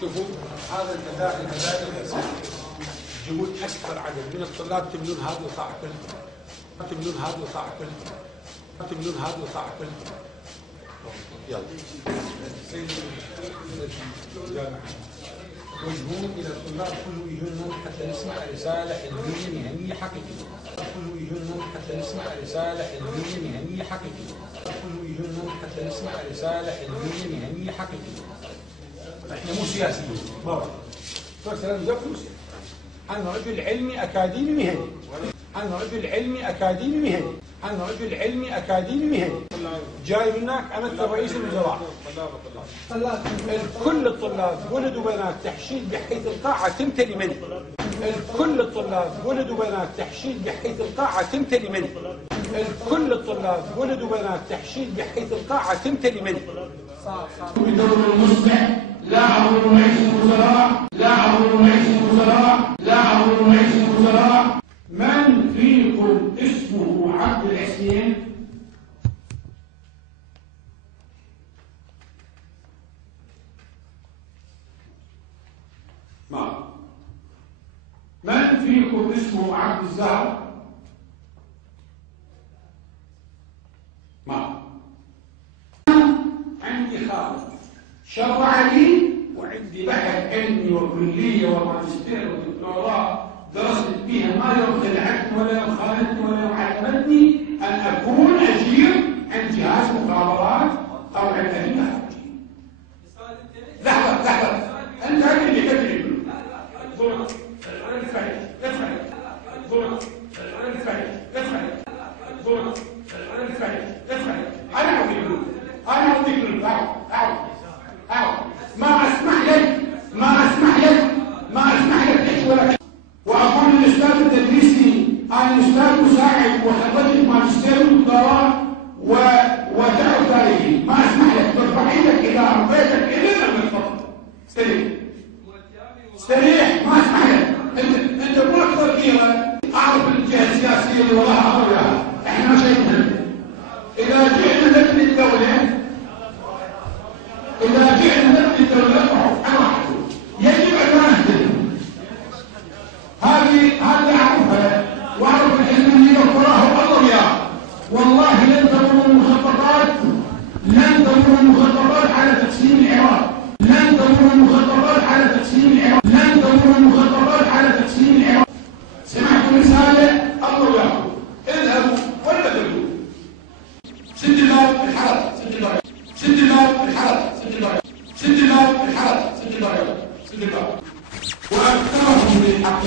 شوفوا هذا الهدايا جهود اكبر عدد من الطلاب تملون هذا القاع كله، تملون هذا القاع كله، تملون هذا القاع كله. يلا. وجهون الى الطلاب كل يهمنا حتى نسمع رساله علميه مهنيه حقيقيه. كل يهمنا حتى نسمع رساله علميه مهنيه حقيقيه. كل يهمنا حتى نسمع رساله علميه مهنيه حقيقيه. احنا مو سياسيين، بابا. فسلام زفت مسيا. انا رجل علمي اكاديمي مهني. انا رجل علمي اكاديمي مهني. انا رجل علمي اكاديمي مهني. جاي هناك انا رئيس الوزراء. كل الطلاب ولد وبنات تحشيد بحيث القاعه تمتلي مني. كل الطلاب ولد وبنات تحشيد بحيث القاعه تمتلي مني. كل الطلاب ولد وبنات تحشيد بحيث القاعه تمتلي مني. بدور المصلح لا عبر رئيس الوزراء، لا عبر رئيس الوزراء، لا عبر رئيس الوزراء. من فيكم اسمه عبد الحسين؟ ما. من فيكم اسمه عبد الزهر؟ ما. عندي خالد شرع لي وعندي بحث علمي وكليه وماجستير ودكتوراه درست بها ما يوم خلعتني ولا يوم خانتني ولا يوم علمتني ان اكون اجير عن جهاز مخابرات او عن ادله. لحظه انت اللي تدري ظلم الفعل افعل ظلم الفعل افعل ظلم الفعل افعل. انا اقول انا اقول ما اسمح لك ولا واقول للاستاذ التدريسي انا استاذ مساعد وخرجت ماجستير ودكتوراه وتعب تاريخي. ما اسمح لك ترفع ايدك اذا رفعتك اذن من الفضل. استريح ما اسمح لك. انت مو اكثر فيها. اعرف الجهه السياسيه اللي وراها امرها احنا ما شايفينها. اذا جئنا نبني الدوله يجب ان نهتم. هذه اعرفها واعرف العلمانيه وراها الله وياه. والله لن تمر المخططات على تقسيم العراق. لن تمر المخططات على تقسيم العراق. سمعتم رساله الله وياكم. اذهبوا ولا تذهبوا. سد الباب الحرب، سد الباب، سد الباب الحرب، سد الباب، سد الباب الحرب، سد الباب، سد الباب. واكثرهم للحق